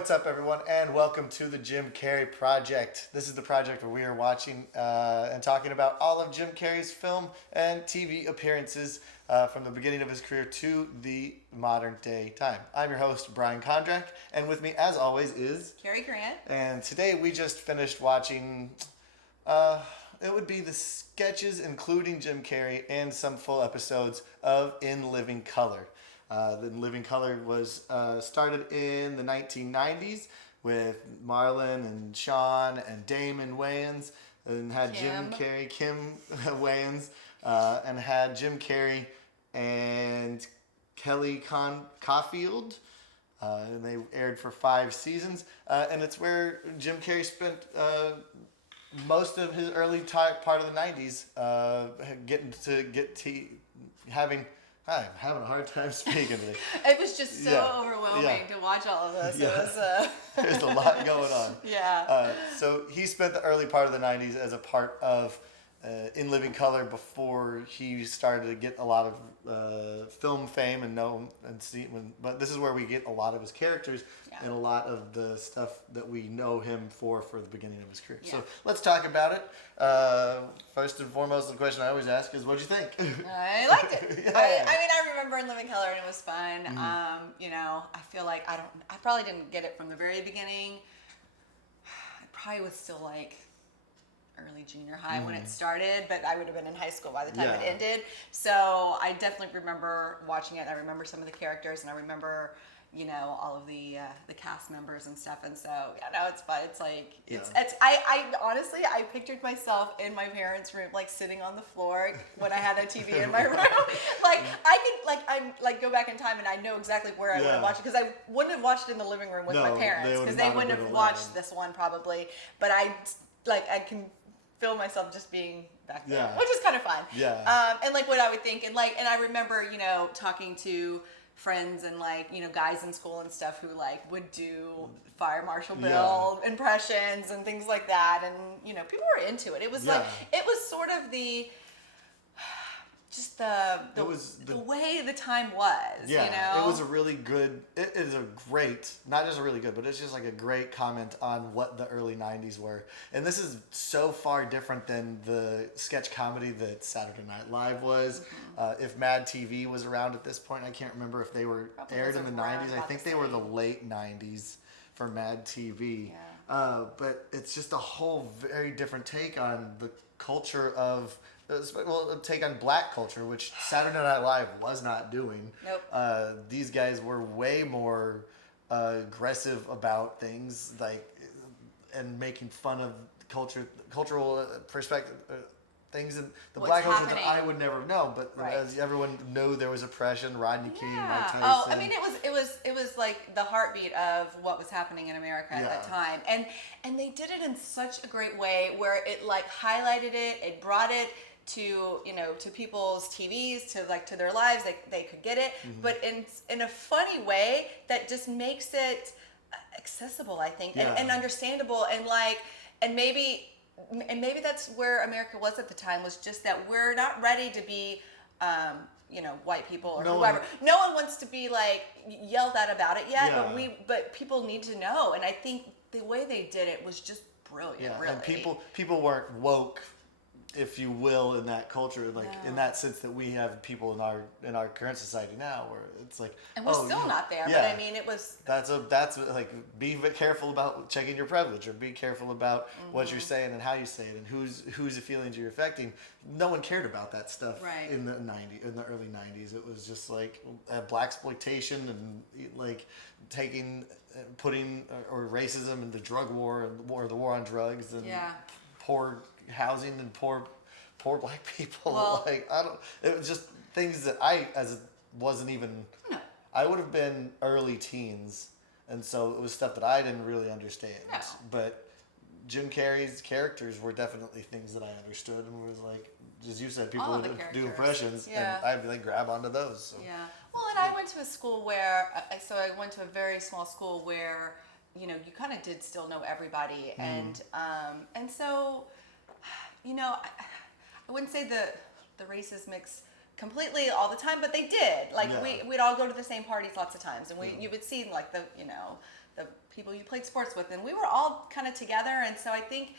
what's up, everyone, and welcome to the Jim Carrey Project. This is the project where we are watching and talking about all of Jim Carrey's film and TV appearances from the beginning of his career to the modern day time. I'm your host, Brian Kondrach, and with me, as always, is Carrie Grant. And today we just finished watching. It would be the sketches, including Jim Carrey, and some full episodes of In Living Color. The Living Color was started in the 1990s with Marlon and Sean and Damon Wayans, and had Kim Wayans, and had Jim Carrey and Kelly Caulfield. And they aired for 5 seasons. And it's where Jim Carrey spent most of his early part of the 90s I'm having a hard time speaking today. It was just so overwhelming to watch all of this. Yeah. It was, There's a lot going on. Yeah. So he spent the early part of the 90s as a part of In Living Color before he started to get a lot of film fame and know and see. But this is where we get a lot of his characters and a lot of the stuff that we know him for the beginning of his career. Yeah. So let's talk about it. First and foremost, the question I always ask is, what'd you think? I liked it. Yeah. I remember In Living Color and it was fun. Mm-hmm. I feel like I probably didn't get it from the very beginning. I probably was still like early junior high when it started, but I would have been in high school by the time it ended. So I definitely remember watching it. I remember some of the characters, and I remember, all of the cast members and stuff. And so it's fun. It's like I honestly I pictured myself in my parents' room, like sitting on the floor when I had a TV in my room. Like I could go back in time and I know exactly where I would have watched it, because I wouldn't have watched it in the living room with my parents, because they wouldn't have watched this one probably. But I can feel myself just being back there, which is kind of fun. Yeah. And like what I would think, and I remember, talking to friends and guys in school and stuff who would do Fire Marshal Bill impressions and things like that, and people were into it. It was it was sort of the way the time was. It was a really good. It is a great, not just a really good, but it's just like a great comment on what the early '90s were. And this is so far different than the sketch comedy that Saturday Night Live was. Mm-hmm. If Mad TV was around at this point, I can't remember if they were aired in the '90s. I think they were the late '90s for Mad TV. Yeah. But it's just a whole very different take on the culture of. Take on black culture, which Saturday Night Live was not doing. Nope. These guys were way more aggressive about things, and making fun of cultural perspective, things in the black culture that I would never know. But as everyone knew, there was oppression. Rodney King, Mike Tyson. Oh, I mean, it was like the heartbeat of what was happening in America at that time, and they did it in such a great way where it highlighted it, it brought it to people's TVs, to their lives. They could get it, but in a funny way that just makes it accessible, I think, and understandable, and maybe that's where America was at the time, was just that we're not ready to be white people or whoever. No one wants to be yelled at about it yet, but people need to know, and I think the way they did it was just brilliant. Yeah, really. and people weren't woke, if you will, in that culture, in that sense that we have people in our current society now, where it's and we're still not there. But I mean, it was that's be careful about checking your privilege, or be careful about what you're saying and how you say it, and whose feelings you're affecting. No one cared about that stuff in the early 90s. It was just blaxploitation and putting racism and the drug war and the war on drugs and poor housing and poor black people. Well, it was just things that wasn't even. No. I would have been early teens, and so it was stuff that I didn't really understand. No. But Jim Carrey's characters were definitely things that I understood, and was as you said, people would do impressions, and I'd grab onto those. So. Yeah. Well, and I went to a school where, I went to a very small school where, you kind of did still know everybody, and so. I wouldn't say the races mix completely all the time, but they did. We'd all go to the same parties lots of times, and you would see the people you played sports with, and we were all kind of together. And so I think,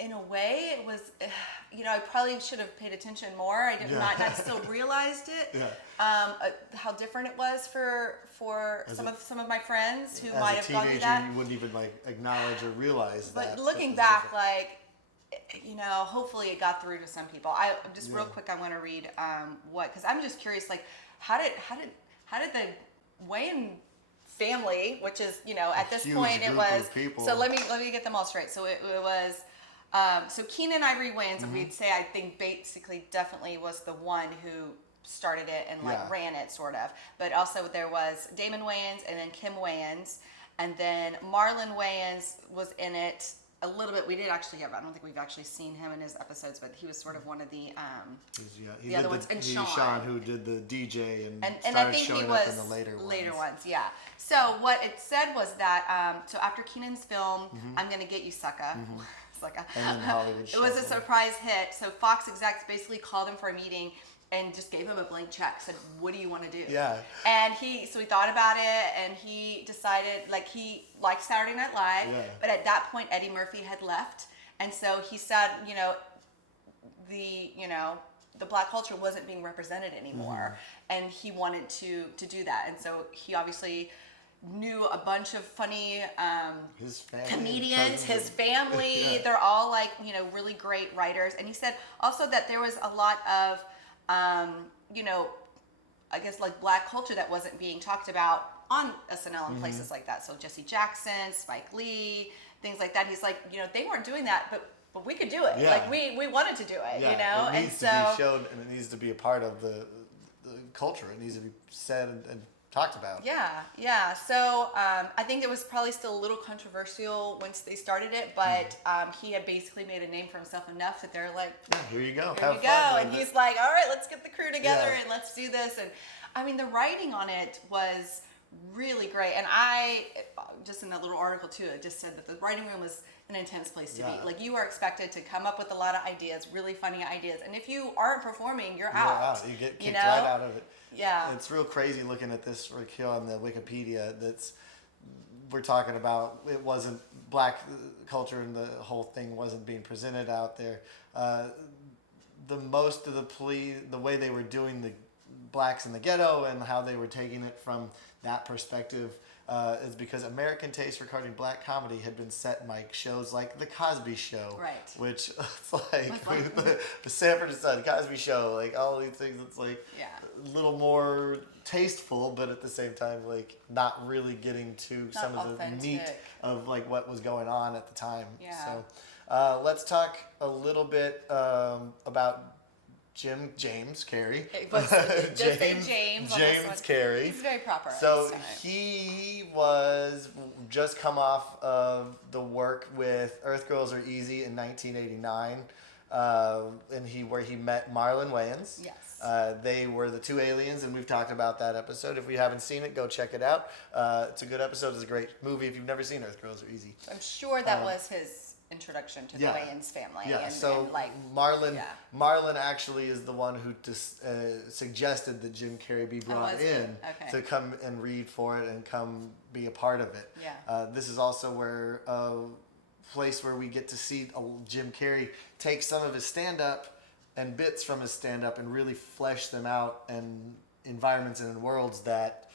in a way, it was, I probably should have paid attention more. I did not still realized it. How different it was for some of my friends who might have gone through that. You wouldn't even acknowledge or realize that. But looking back, hopefully it got through to some people. I just real quick, I want to read because I'm just curious, how did the Wayans family, which is at this point it was. So let me get them all straight. So it was. So Keenen Ivory Wayans, we'd say, I think basically definitely was the one who started it and ran it, sort of. But also there was Damon Wayans and then Kim Wayans, and then Marlon Wayans was in it a little bit. We did actually have, I don't think we've actually seen him in his episodes, but he was sort of one of the other ones. And Sean, who did the DJ and I started think showing he was up in the later ones. Yeah. So what it said was that so after Keenan's film, I'm Gonna Get You, Sucka. And then Hollywood it was a surprise hit. So Fox execs basically called him for a meeting and just gave him a blank check. Said, "What do you want to do?" Yeah. And he thought about it, and he decided he liked Saturday Night Live, but at that point Eddie Murphy had left, and so he said, the black culture wasn't being represented anymore, and he wanted to do that, and so he obviously knew a bunch of funny his family, comedians, his family. They're all really great writers. And he said also that there was a lot of, I guess black culture that wasn't being talked about on SNL and places like that. So Jesse Jackson, Spike Lee, things like that. He's like, they weren't doing that, but we could do it. Yeah. We wanted to do it, It needs to be shown, and it needs to be a part of the culture. It needs to be said and talked about. Yeah. So I think it was probably still a little controversial once they started it, but he had basically made a name for himself enough that they're like, here you go. Here you go. And he's like, all right, let's get the crew together and let's do this. And I mean, the writing on it was really great. And I, just in that little article too, it just said that the writing room was an intense place to be. You are expected to come up with a lot of ideas, really funny ideas. And if you aren't performing, you're out. You get kicked right out of it. Yeah. It's real crazy looking at this right here on the Wikipedia. We're talking about, it wasn't black culture and the whole thing wasn't being presented out there. The way they were doing the blacks in the ghetto and how they were taking it from that perspective is because American taste regarding black comedy had been set in shows like The Cosby Show, right? Which the Sanford and Son, Cosby Show, all these things. It's a little more tasteful, but at the same time, not really getting to not some of authentic. the meat of what was going on at the time. Yeah. So let's talk a little bit about James Carrey. James Carrey. He's very proper. So he was just come off of the work with Earth Girls Are Easy in 1989, where he met Marlon Wayans. Yes. They were the two aliens, and we've talked about that episode. If you haven't seen it, go check it out. It's a good episode. It's a great movie. If you've never seen Earth Girls Are Easy, I'm sure that was his introduction to the Wayans family. Yeah, and Marlon actually is the one who suggested that Jim Carrey be brought in to come and read for it and come be a part of it. Yeah. This is also where a place where we get to see Jim Carrey take some of his stand-up and bits from his stand-up and really flesh them out in environments and in worlds that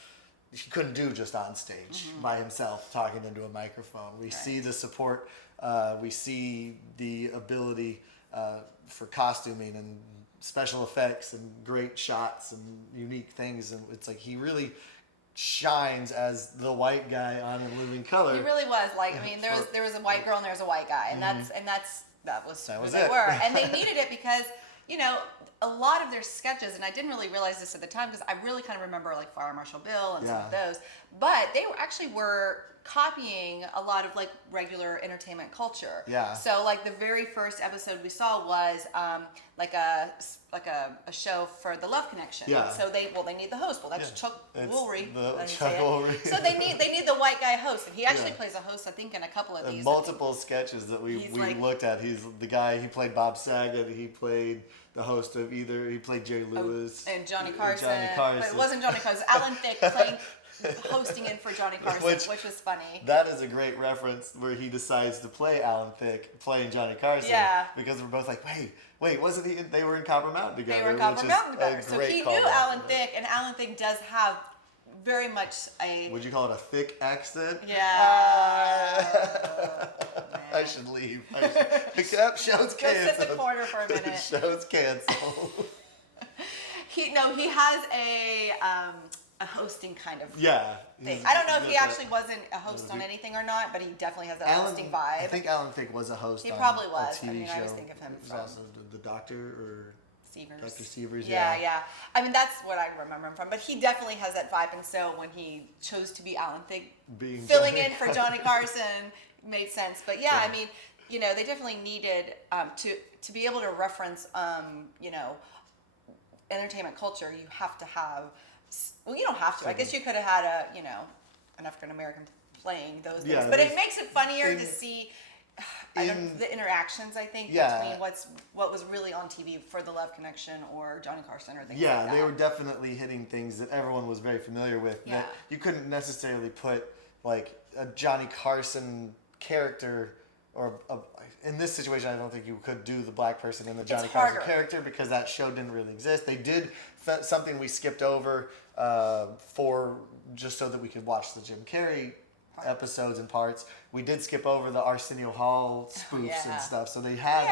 he couldn't do just on stage by himself talking into a microphone. We see the support. We see the ability for costuming and special effects and great shots and unique things, and it's he really shines as the white guy on In Living Color. He really was there was a white girl and there was a white guy, and that was who they it. were, and they needed it because a lot of their sketches, and I didn't really realize this at the time because I really kind of remember Fire Marshal Bill and some of those, but they were copying a lot of regular entertainment culture. Yeah. So the very first episode we saw was a show for the Love Connection. Yeah. So they need the host. Well, that's Chuck Woolery. Chuck Woolery. So they need the white guy host, and he actually plays a host, I think, in a couple of these. Multiple sketches that we looked at. He's the guy. He played Bob Saget. He played the host of he played Jerry Lewis and Johnny Carson. But it wasn't Johnny Carson. Alan Thicke playing hosting in for Johnny Carson, which was funny. That is a great reference where he decides to play Alan Thicke playing Johnny Carson. Yeah. Because we're both like, wait, wasn't he? They were in Copper Mountain together. They were in Copper Mountain together. So he knew Alan callback. Thicke, and Alan Thicke does have very much a... Would you call it a thick accent? Yeah. I should leave. Show's canceled. Go sit in the corner for a minute. Show's canceled. He has a hosting kind of thing. I don't know if he actually wasn't a host on anything or not, but he definitely has that hosting vibe. I think Alan Thicke was a host. He on probably was. a TV show. I always think of him from also the Doctor or Severs. Dr. Severs. Yeah. I mean, that's what I remember him from. But he definitely has that vibe, and so when he chose to be Alan Thicke, filling in for Johnny Carson made sense. But I mean, they definitely needed to be able to reference, entertainment culture. You have to have. Well, you don't have to. I guess you could have had an African American playing those things, but it makes it funnier to see the interactions. I think between what was really on TV for The Love Connection or Johnny Carson or things like that. Yeah, they were definitely hitting things that everyone was very familiar with. Yeah. That you couldn't necessarily put like a Johnny Carson character in this situation. I don't think you could do the black person in the Johnny Carson character because that show didn't really exist. They did something we skipped over for just so that we could watch the Jim Carrey episodes and parts. We did skip over the Arsenio Hall spoofs and stuff, so they had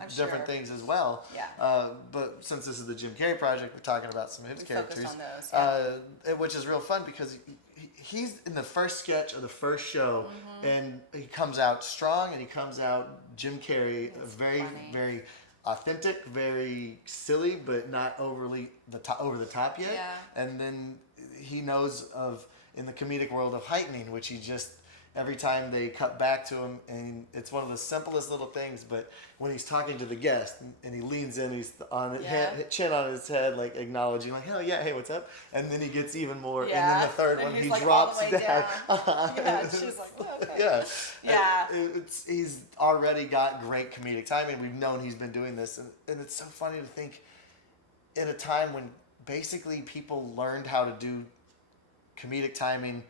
those different things as well. Yeah. But since this is the Jim Carrey project, we're talking about some of his characters, on those, which is real fun because he's in the first sketch of the first show, and he comes out strong, and he comes out Jim Carrey, very funny. Very authentic, very silly, but not overly over the top yet. Yeah. And then he knows of in the comedic world of heightening, which he just every time they cut back to him, and it's one of the simplest little things, but when he's talking to the guest and he leans in, he's on chin on his head, like acknowledging, like, hell yeah, hey, what's up? And then he gets even more, and then the third one, he drops down. Yeah, she's like, oh, okay. Yeah. He's already got great comedic timing. We've known he's been doing this, and it's so funny to think in a time when basically people learned how to do comedic timing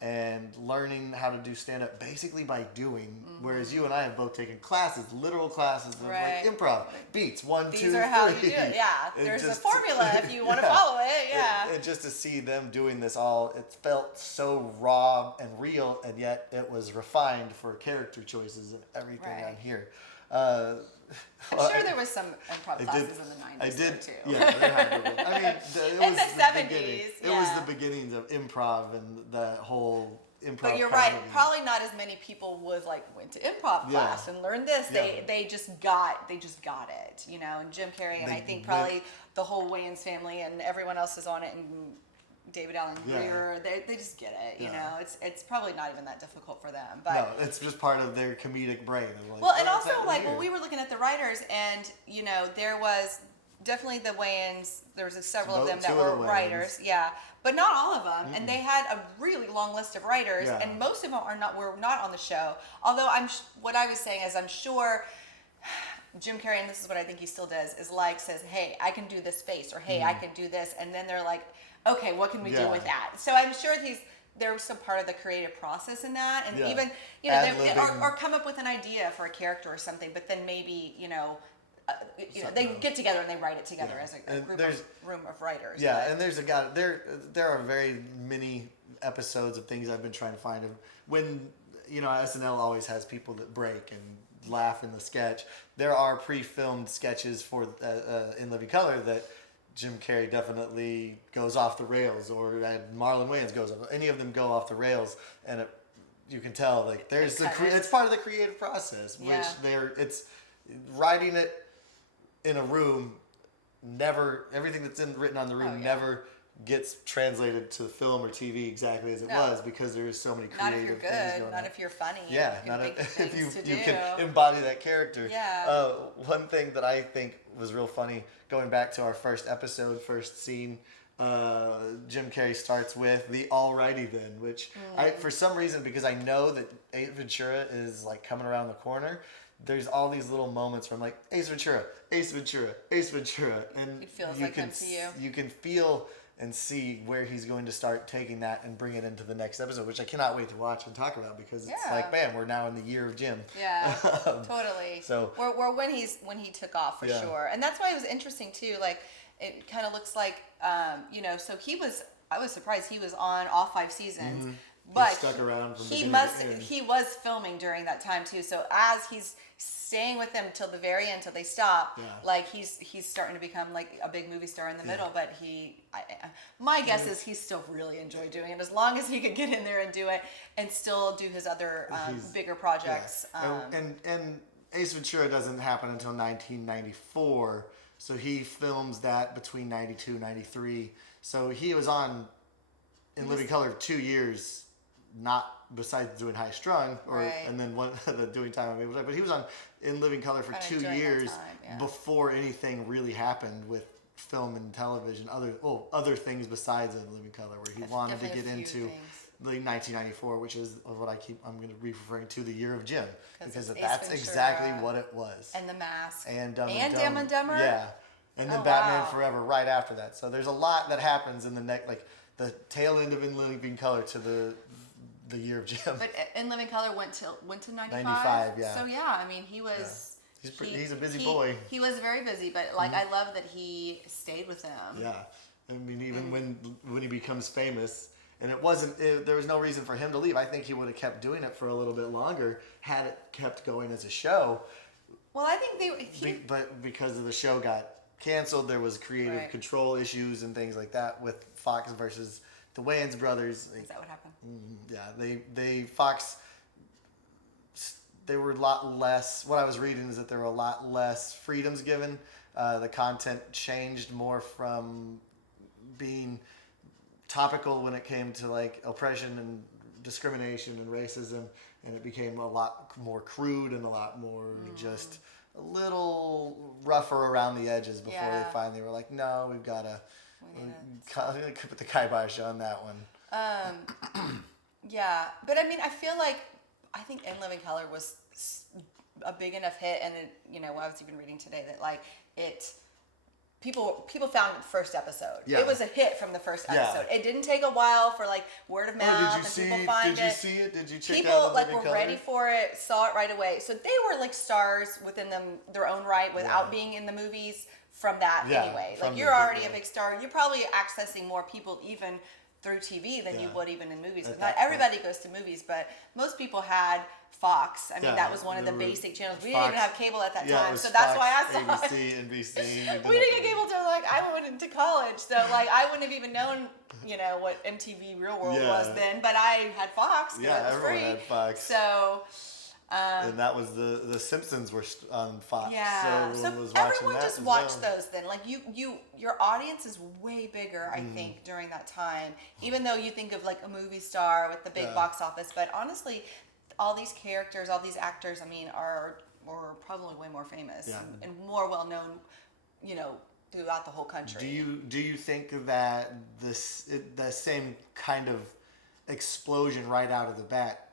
and learning how to do stand-up basically by doing, whereas you and I have both taken classes, literal classes of like improv, beats, 1, 2, 3. These are how you do it, There's a formula if you want to follow it, And just to see them doing this all, it felt so raw and real, and yet it was refined for character choices and everything on here. I'm sure there was some improv classes in the 90s too. Yeah, there had to be. I mean, it was the 70s. It was the beginnings of improv and the whole improv. But you're right. Probably not as many people went to improv class and learned this. They just got it, And Jim Carrey and I think probably the whole Wayans family and everyone else is on it, and David Allen Greer, they just get it, you know. It's probably not even that difficult for them. But no, it's just part of their comedic brain. Like, well, and also when we were looking at the writers, and there was definitely the Wayans. There was several of them that were writers, but not all of them. And they had a really long list of writers, and most of them were not on the show. Although what I was saying is I'm sure Jim Carrey, and this is what I think he still does, says, hey, I can do this face, or hey, I can do this, and then they're like, okay, what can we do with that? So I'm sure there was some part of the creative process in that, and even or come up with an idea for a character or something, but then maybe they get together and they write it together as a room of writers. Yeah, and there's a guy there are very many episodes of things I've been trying to find of when SNL always has people that break and laugh in the sketch. There are pre-filmed sketches for In Living Color that Jim Carrey definitely goes off the rails, or Marlon Wayans goes off. Any of them go off the rails, and you can tell it's part of the creative process. Which it's writing it in a room. Everything that's written on the room never gets translated to film or TV exactly as it was, because there's so many creative things going on. Not if you're good, not if you're funny. Yeah, not if you can embody that character. Yeah. One thing that I think was real funny, going back to our first scene, Jim Carrey starts with the "Alrighty then," which for some reason, because I know that Ace Ventura is coming around the corner, there's all these little moments from Ace Ventura, Ace Ventura, Ace Ventura, and it feels like him to you. You can feel and see where he's going to start taking that and bring it into the next episode, which I cannot wait to watch and talk about, because it's like, bam, we're now in the year of Jim. Yeah, totally. So we're when he took off for sure, and that's why it was interesting too. Like it kind of looks like so I was surprised he was on all 5 seasons. Mm-hmm. But he stuck around from he was filming during that time too. So as he's staying with them till the very end, till they stop, like he's starting to become like a big movie star in the middle. But my guess is he still really enjoyed doing it, as long as he could get in there and do it and still do his other bigger projects. And Ace Ventura doesn't happen until 1994, so he films that between 92 and 93. So he was on in living color 2 years. Not besides doing High Strung and then doing Time on Mabel, but he was on in living color for 2 years before anything really happened with film and television. Other things besides in living color, where he wanted to get into the 1994, which is what I'm going to be referring to, the year of Jim, because that's exactly what it was. And The Mask and Dumb and Dumber. Yeah, and then Batman Forever right after that. So there's a lot that happens in the next, like the tail end of In Living Color to the year of Jim. But In Living Color went to 95. 95, yeah. So I mean, he was. Yeah. He's a busy boy. He was very busy, but I love that he stayed with them. Yeah, I mean, even when he becomes famous, and there was no reason for him to leave. I think he would have kept doing it for a little bit longer had it kept going as a show. Well, I think but because of the show got canceled, there was creative control issues and things like that with Fox versus the Wayans brothers. Is that what happened? Yeah, Fox, they were a lot less, what I was reading is that there were a lot less freedoms given. The content changed more from being topical when it came to like oppression and discrimination and racism, and it became a lot more crude and a lot more just a little rougher around the edges before they finally were like, no, we've got to put the kibosh on that one. But I mean, I think In Living Color was a big enough hit, and I was even reading today that like people found the first episode. Yeah. It was a hit from the first episode. It didn't take a while for like word of mouth people find it. Did you see it? Did you check people out like were ready for it, saw it right away. So they were like stars within their own right without being in the movies from that anyway. Like you're already a big star. You're probably accessing more people even through TV than you would even in movies. Not everybody goes to movies, but most people had Fox. I mean, that was one of the basic channels. We didn't even have cable at that time, so that's why I saw ABC, it. NBC. We didn't get cable till like I went into college, so like I wouldn't have even known, what MTV Real World was then. But I had Fox because it was free. Everyone had Fox. So. And that was the Simpsons were on Fox. Yeah, so everyone just watched those then. Like your audience is way bigger, I think, during that time. Even though you think of like a movie star with the big box office, but honestly, all these characters, all these actors, I mean, are probably way more famous and more well known, throughout the whole country. Do you think that the same kind of explosion right out of the bat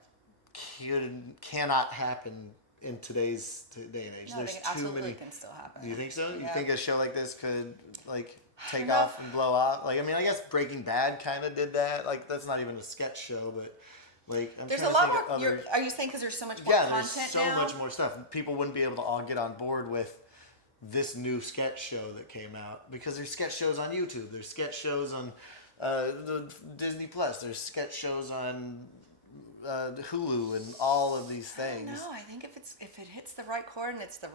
cannot happen in today's day and age? No, There's I think it too absolutely many. Can still happen. Do you think so? Yeah. You think a show like this could like take off and blow off? Like, I mean, I guess Breaking Bad kind of did that. Like, that's not even a sketch show, but like there's a lot more. Are you saying because there's so much more content there's so much more stuff. People wouldn't be able to all get on board with this new sketch show that came out because there's sketch shows on YouTube. There's sketch shows on the Disney Plus. There's sketch shows on Hulu and all of these things. No, I think if it hits the right chord and it's a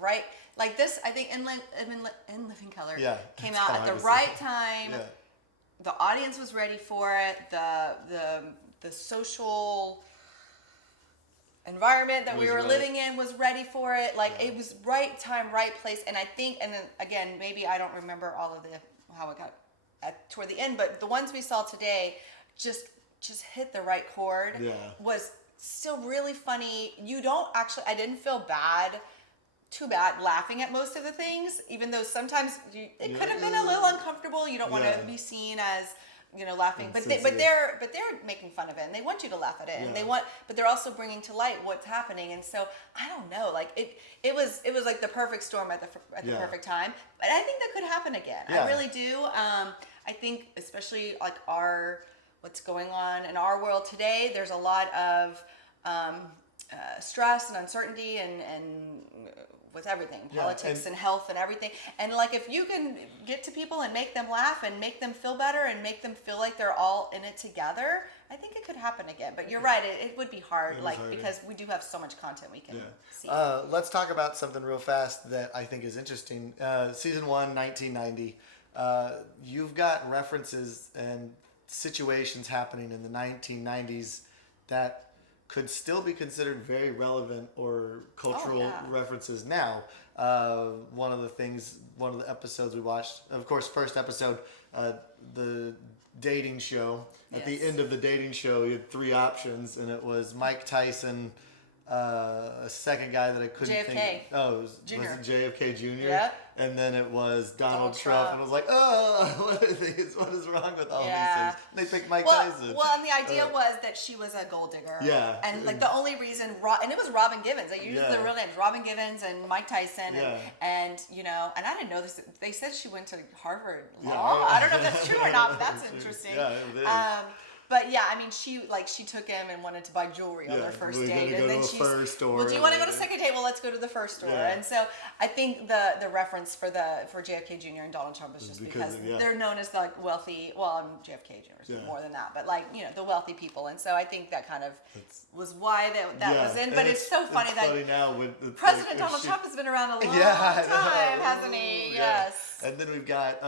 right like this. I think in Living Color came out at the right time. Yeah. The audience was ready for it. The social environment that we were living in was ready for it. Like it was right time, right place. And I think, and then again, maybe I don't remember all of how it got toward the end, but the ones we saw today just hit the right chord. Yeah. Was still really funny. I didn't feel too bad laughing at most of the things, even though sometimes it could have been a little uncomfortable. You don't want to be seen as laughing, but they're making fun of it, and they want you to laugh at it, and but they're also bringing to light what's happening. And so I don't know, like it was like the perfect storm at the perfect time. But I think that could happen again. I really do. I think especially like what's going on in our world today, there's a lot of stress and uncertainty and with everything, politics and health and everything. And like if you can get to people and make them laugh and make them feel better and make them feel like they're all in it together, I think it could happen again. But you're right, it would be hard, because we do have so much content we can see. Let's talk about something real fast that I think is interesting. Season 1, 1990. You've got references and situations happening in the 1990s that could still be considered very relevant or cultural references now. One of the episodes we watched, of course, first episode, the dating show. At the end of the dating show, you had 3 options, and it was Mike Tyson, a second guy that I couldn't JFK. think of. Oh, was it JFK Jr.? Yep. And then it was Donald Trump. And I was like, what is wrong with all these things? And they picked Mike Tyson. Well, and the idea was that she was a gold digger. Yeah. And like the only reason, and it was Robin Givens. They used the real names, Robin Givens and Mike Tyson. And and I didn't know this. They said she went to Harvard Law. I don't know if that's true or not, but that's interesting. Yeah, it is. But yeah, I mean, she took him and wanted to buy jewelry on their first date, and then she's, well, do you want to go to second date? Well, let's go to the first store. And so I think the reference for JFK Jr. and Donald Trump is just because they're known as the wealthy. Well, JFK Jr. is more than that, but like the wealthy people, and so I think that kind of was why that was in. But it's so funny that now President Donald Trump has been around a long time, hasn't he? Yes. And then we've got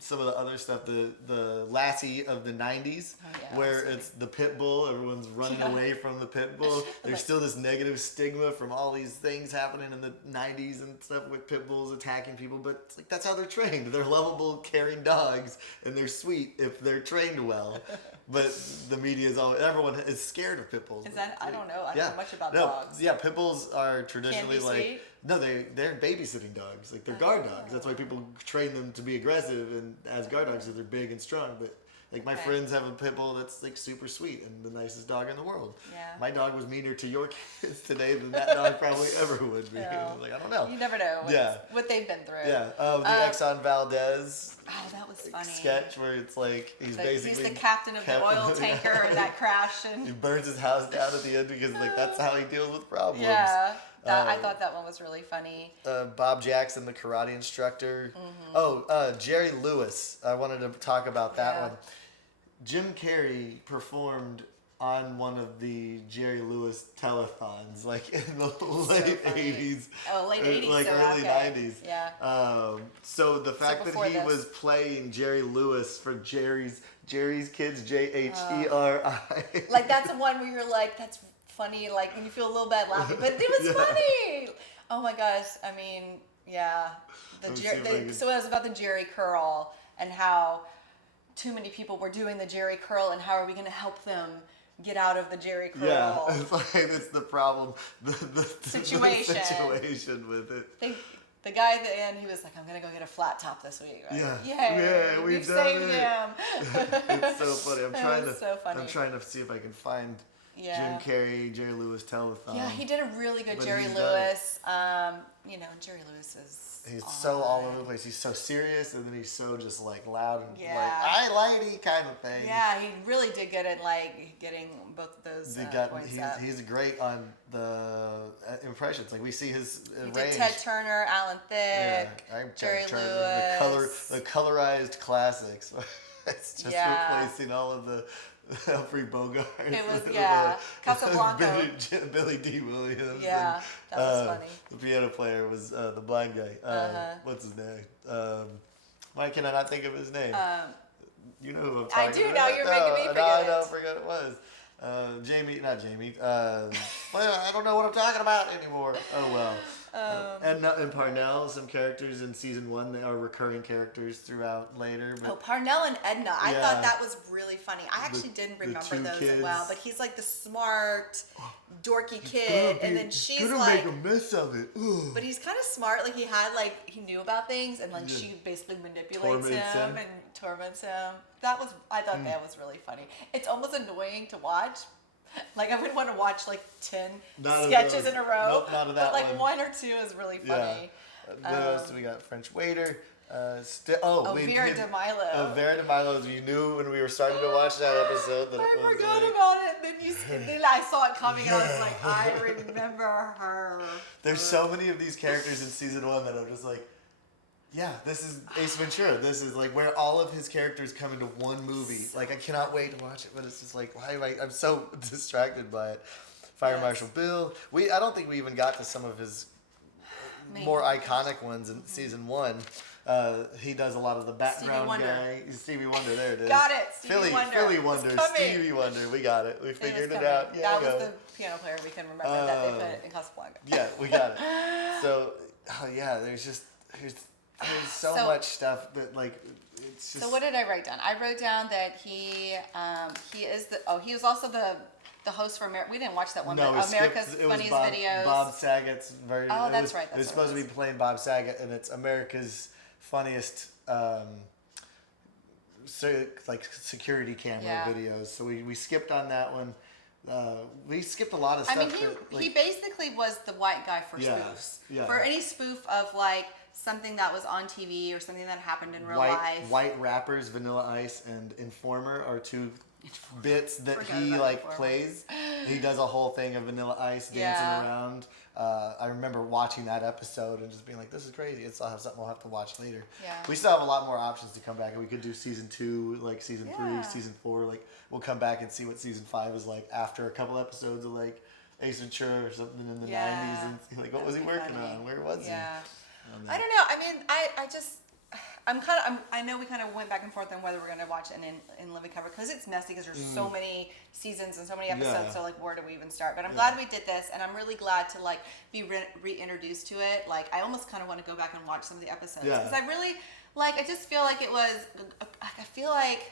some of the other stuff, the Lassie of the 90s, where it's the pit bull, everyone's running away from the pit bull. There's still this negative stigma from all these things happening in the 90s and stuff with pit bulls attacking people, but it's like that's how they're trained. They're lovable, caring dogs, and they're sweet if they're trained well. But the media everyone is scared of pit bulls. Is that, I don't know. I don't know much about dogs. Yeah, pit bulls are traditionally sweet? No, they're babysitting dogs. Like they're guard dogs. That's why people train them to be aggressive and as guard dogs, so they're big and strong. But like my friends have a pit bull that's like super sweet and the nicest dog in the world. Yeah. My dog was meaner to your kids today than that dog probably ever would be. Like I don't know. You never know what they've been through. Yeah. The Exxon Valdez. Oh, that was funny. Sketch where it's like he's the captain of the oil tanker in that crash, and he burns his house down at the end because like that's how he deals with problems. Yeah. I thought that one was really funny. Bob Jackson, the karate instructor. Jerry Lewis. I wanted to talk about that one. Jim Carrey performed on one of the Jerry Lewis telethons, like in the late 80s. Oh, late 80s. Like early 90s. Yeah. So the fact that he was playing Jerry Lewis for Jerry's Kids, JHERI. Like that's the one where you're like, that's funny, like when you feel a little bad laughing, but it was funny. Oh my gosh, I mean, so it was about the Jerry curl and how too many people were doing the Jerry curl, and how are we going to help them get out of the Jerry curl? Yeah, it's like it's the problem, the situation. The situation with it. The guy at the end, he was like, "I'm gonna go get a flat top this week." Right? Yeah, we've saved him. It's so funny. I'm funny. trying to see if I can find Jim Carrey, Jerry Lewis telethon. Yeah, he did a really good Jerry Lewis. Jerry Lewis is. He's so all over the place. He's so serious, and then he's so just like loud and like "I lady" kind of thing. Yeah, he really did good at like getting both of those points up. He's great on the impressions. Like we see his range. Did Ted Turner, Alan Thicke, Jerry Lewis. The colorized classics. It's just replacing all of the Humphrey Bogart. It was Casablanca. Billy D. Williams. Yeah, that was funny. The piano player was the blind guy. What's his name? Why can I not think of his name? You know who I'm talking about. I do now. You're making me forget I don't forget it was. Not Jamie. Well, I don't know what I'm talking about anymore. Oh well. And Parnell, some characters in season 1, they are recurring characters throughout later. But Parnell and Edna, I thought that was really funny. I actually didn't remember those as well, but he's like the smart, dorky kid, and then she's like, make a mess of it. Ugh. But he's kind of smart. Like he knew about things, and like she basically manipulates him and torments him. I thought that was really funny. It's almost annoying to watch. Like I wouldn't want to watch like 10 sketches in a row. Nope, not of that but like one or two is really funny. What else do we got? French Waiter. Vera DeMilo. Oh, Vera DeMilo. You knew when we were starting to watch that episode that I forgot about it. Then I saw it coming, and I was like, I remember her. There's so many of these characters in season 1 that I'm just like, yeah, this is Ace Ventura. This is like where all of his characters come into one movie. Like, I cannot wait to watch it, but it's just like, why am I'm so distracted by it. Fire Marshal Bill. I don't think we even got to some of his more iconic ones in season 1. He does a lot of the background guy. Stevie Wonder, there it is. Got it, Stevie Wonder. Philly Wonder, Stevie Wonder. We got it. We figured it out. Yeah, that was the piano player we can remember that they put in Casablanca. Yeah, we got it. So, there's so much stuff that like it's just. So what did I write down? I wrote down that he was also the host for America. We didn't watch that one, but America's Funniest Videos. Bob Saget's version. Oh, that's right. It was supposed to be playing Bob Saget, and it's America's Funniest security camera videos. So we skipped on that one. We skipped a lot of stuff. I mean, he basically was the white guy for spoofs. Yeah. For any spoof of like something that was on TV or something that happened in real life. White rappers, Vanilla Ice and Informer are two bits that he plays. He does a whole thing of Vanilla Ice dancing around. I remember watching that episode and just being like, this is crazy. It's something we'll have to watch later. Yeah. We still have a lot more options to come back, and we could do season 2, like season 3, season 4. Like, we'll come back and see what season 5 is like after a couple episodes of like Ace Ventura or something in the 90s, and see, like, what was he working on? Where was he? I don't know. I mean, I know we kind of went back and forth on whether we're going to watch an in living cover because it's messy because there's so many seasons and so many episodes. Yeah. So like, where do we even start? But I'm glad we did this, and I'm really glad to like be reintroduced to it. Like, I almost kind of want to go back and watch some of the episodes because I really I just feel like it was. I feel like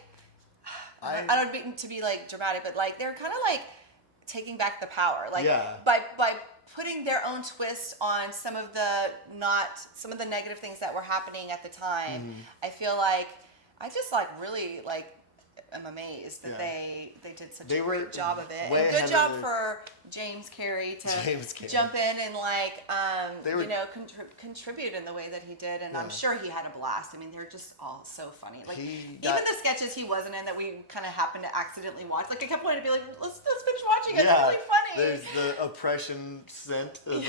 I don't mean to be like dramatic, but like they're kind of like taking back the power, like by putting their own twist on some of the negative things that were happening at the time. Mm-hmm. I feel like I just like really like am amazed that they did such a great job of it. And good job for James Carrey to jump in and like contribute in the way that he did, and I'm sure he had a blast. I mean, they're just all so funny. Like even the sketches he wasn't in that we kind of happened to accidentally watch. Like I kept wanting to be like, let's finish watching it. It's really funny. There's the oppression scent, the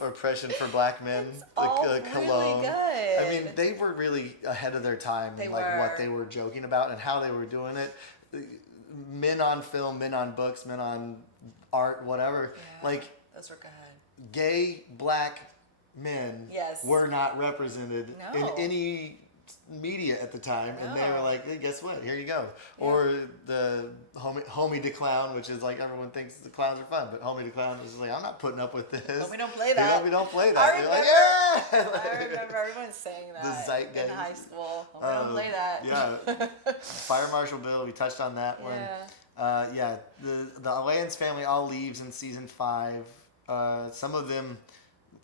oppression for black men, the cologne. Really good. I mean, they were really ahead of their time in like what they were joking about and how they were doing it. Men on film, men on books, men on art, whatever. Yeah, like those were good. Gay black men were not represented in any media at the time, and they were like, hey, guess what? Here you go. Yeah. Or the homie de clown, which is like everyone thinks the clowns are fun, but homie de clown is like, I'm not putting up with this. Well, we don't play that. We don't play that. I remember everyone saying that the zeitgeist. in high school. Well, we don't play that. Yeah. Fire Marshal Bill, we touched on that one. The Wayans family all leaves in season 5. Some of them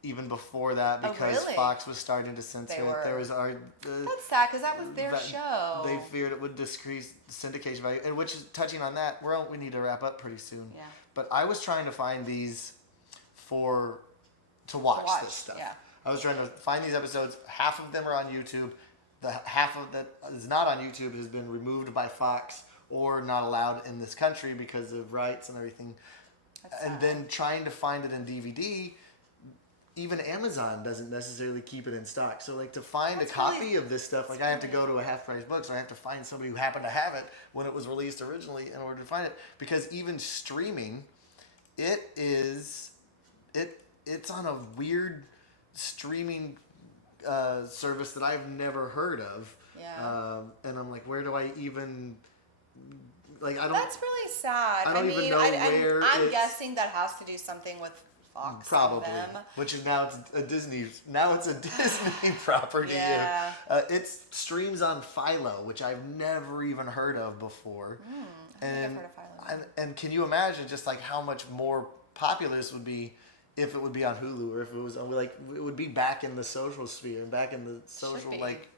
even before that because Fox was starting to censor it. There was that's sad because that was their show. They feared it would decrease syndication value, and which is touching on that. We need to wrap up pretty soon. Yeah. But I was trying to find these to watch this stuff. Yeah. I was trying to find these episodes. Half of them are on YouTube. The half of that is not on YouTube has been removed by Fox or not allowed in this country because of rights and everything. And then trying to find it in DVD. Even Amazon doesn't necessarily keep it in stock. So, like, to find a copy of this stuff, like, I have to go to a half-price book, so I have to find somebody who happened to have it when it was released originally in order to find it. Because even streaming, it's on a weird streaming service that I've never heard of. Yeah. And I'm like, where do I even... Like, I don't... That's really sad. I don't even know where I'm guessing that has to do something with Fox. Probably, which is now it's a Disney property. Yeah. It streams on Philo, which I've never even heard of before. I think I've heard of Philo. And can you imagine just like how much more popular this would be if it would be on Hulu or if it was like it would be back in the social sphere and back in the social conversation. Like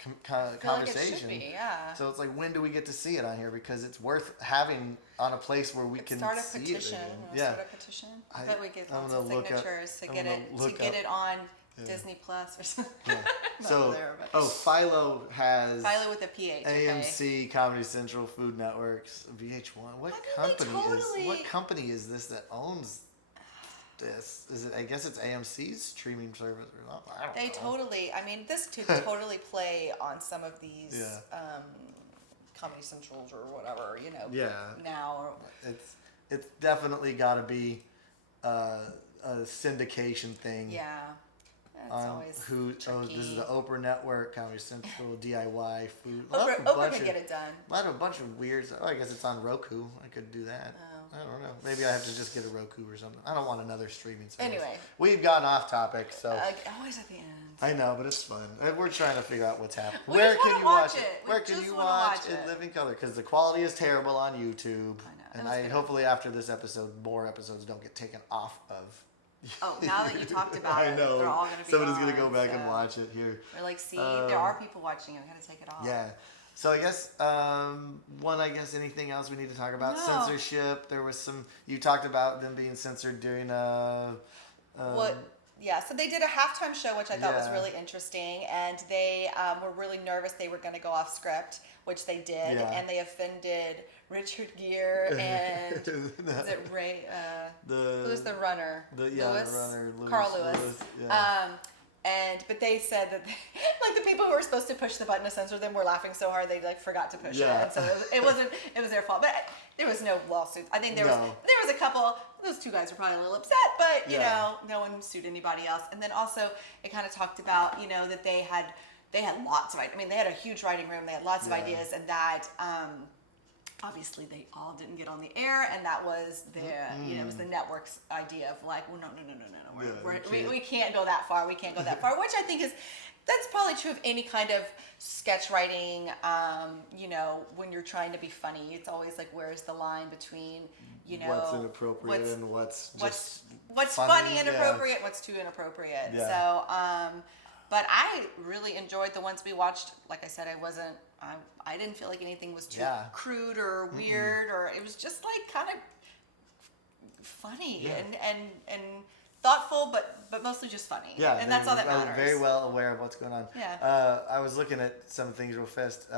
it should be, yeah. So it's like, when do we get to see it on here? Because it's worth having on a place where we can see it. Start a petition. Yeah. Start a petition. I bet we get lots of signatures to get it on Disney Plus or something. Yeah. So, Philo has Philo with a PH. AMC, Comedy Central, Food Networks, VH1. What company is this that owns this? Is it? I guess it's AMC's streaming service. I don't know. Totally. I mean, this could totally play on some of these Comedy Centrals or whatever. Yeah. Now. It's definitely got to be a syndication thing. Yeah. It's always tricky. This is the Oprah Network, Comedy Central, DIY, Food. Oprah could get it done. A bunch of weird. I guess it's on Roku. I could do that. I don't know. Maybe I have to just get a Roku or something. I don't want another streaming service. Anyway, we've gotten off topic, so always at the end. I know, but it's fun. We're trying to figure out what's happening. Where can you watch it? Where can you watch In Living Color? Because the quality is terrible on YouTube. I know. And hopefully after this episode, more episodes don't get taken off of. Oh, now that you talked about it, know. They're all going to be Somebody's going to go back and watch it here. We're like, see, there are people watching. I'm going to take it off. Yeah. So I guess anything else we need to talk about? No. Censorship. There was some. You talked about them being censored during what? Yeah. So they did a halftime show, which I thought was really interesting, and they were really nervous they were going to go off script, which they did, and they offended Richard Gere and was it Ray? Who's the runner? Lewis? The runner, Carl Lewis. But they said that like the people who were supposed to push the button to censor them were laughing so hard they forgot to push it, and so it was their fault. But there was no lawsuits. I think there was a couple. Those two guys were probably a little upset, but you know, no one sued anybody else. And then also it kind of talked about that they had lots of. I mean, they had a huge writing room. They had lots of ideas, and that. Obviously, they all didn't get on the air, and that was it was the network's idea of like, well, no, we can't go that far. We can't go that far, which I think that's probably true of any kind of sketch writing. When you're trying to be funny, it's always like, where's the line between what's inappropriate and what's funny and appropriate, what's too inappropriate. Yeah. So, but I really enjoyed the ones we watched. Like I said, I didn't feel like anything was too crude or weird, or it was just like kind of funny and thoughtful, but mostly just funny. Yeah, and that's all that matters. Very well aware of what's going on. Yeah. I was looking at some things real fast.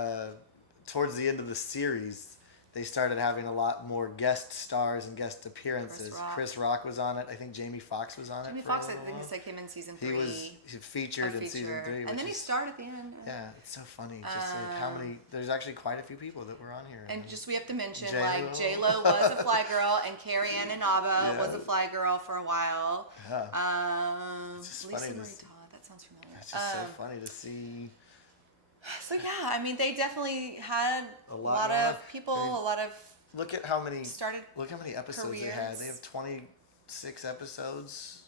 Towards the end of the series, they started having a lot more guest stars and guest appearances. Chris Rock was on it. I think Jamie Foxx was on it. Jamie Foxx, I think, came in season 3. He was featured in season 3. And then he starred at the end. Yeah, it's so funny. Just like how many, there's actually quite a few people that were on here. And just we have to mention, J-Lo was a fly girl, and Carrie Ann Inaba was a fly girl for a while. Yeah. It's just Lisa funny Marie Todd, that sounds familiar. It's just so funny to see. So yeah, I mean, they definitely had a lot of people, a lot of. Look at how many episodes careers. They had. They have 26 episodes.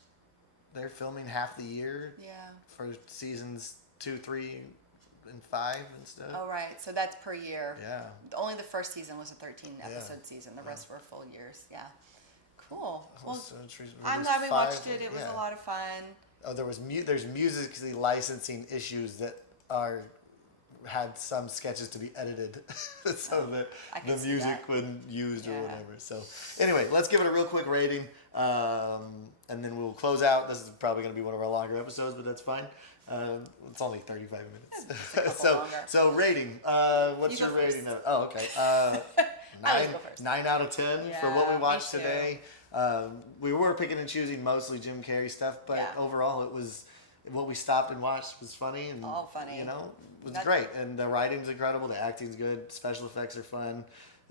They're filming half the year. Yeah. For seasons 2, 3, and 5 and stuff. Oh right, so that's per year. Yeah. Only the first season was a 13 episode season. The rest were full years. Yeah. Cool. Well, I'm glad we watched it. It was a lot of fun. Oh, there's musically licensing issues that had some sketches to be edited so that the music wasn't used or whatever. So anyway, let's give it a real quick rating, and then we'll close out. This is probably going to be one of our longer episodes, but that's fine. It's only 35 minutes. So rating. What's your rating? Oh, okay. 9 out of 10 for what we watched today. We were picking and choosing mostly Jim Carrey stuff, but overall it was what we stopped and watched was funny and all funny. It was great, and the writing's incredible, the acting's good, special effects are fun.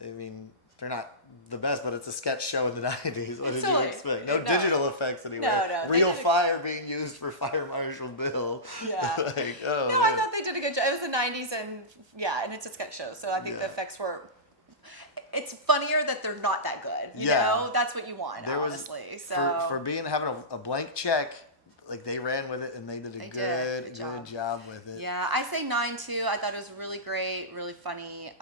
I mean, they're not the best, but it's a sketch show in the 90s. What did you expect? No digital effects anywhere. No. Real fire being used for Fire Marshal Bill. Yeah. I thought they did a good job. It was the 90s, and it's a sketch show, so I think the effects were. It's funnier that they're not that good. You know, that's what you want, honestly. So for having a blank check. Like they ran with it and they did a good job with it. Yeah, I say 9 too. I thought it was really great, really funny.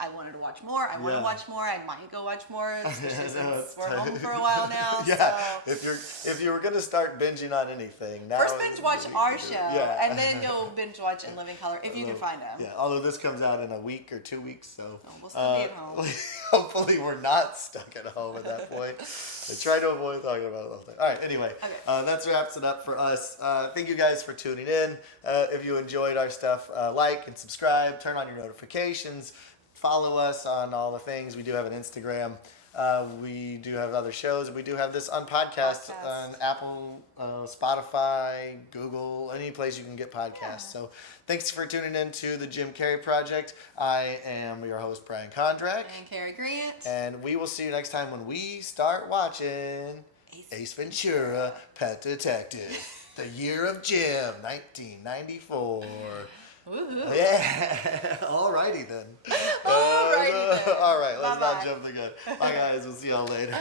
I wanted to watch more. I want to watch more. I might go watch more, especially since we're home for a while now. Yeah, So. if you were gonna start binging on anything, now First binge watch our show, Yeah. and then go binge watch In Living Color if you can find them. Yeah, although this comes out in a week or 2 weeks, so We'll still be at home. hopefully we're not stuck at home at that point. I try to avoid talking about it all the time. All right, anyway, that wraps it up for us. Thank you guys for tuning in. If you enjoyed our stuff, like and subscribe, turn on your notifications, follow us on all the things. We do have an Instagram. We do have other shows. We do have this on podcasts on Apple, Spotify, Google, any place you can get podcasts. Yeah. So thanks for tuning in to the Jim Carrey Project. I am your host, Brian Kondrach. And Carrie Grant. And we will see you next time when we start watching Ace Ventura, Pet Detective. The Year of Jim, 1994. Woohoo. Yeah. Alrighty then. Alrighty then. All right, let's Bye-bye. not jump the gun. Bye guys, we'll see y'all later.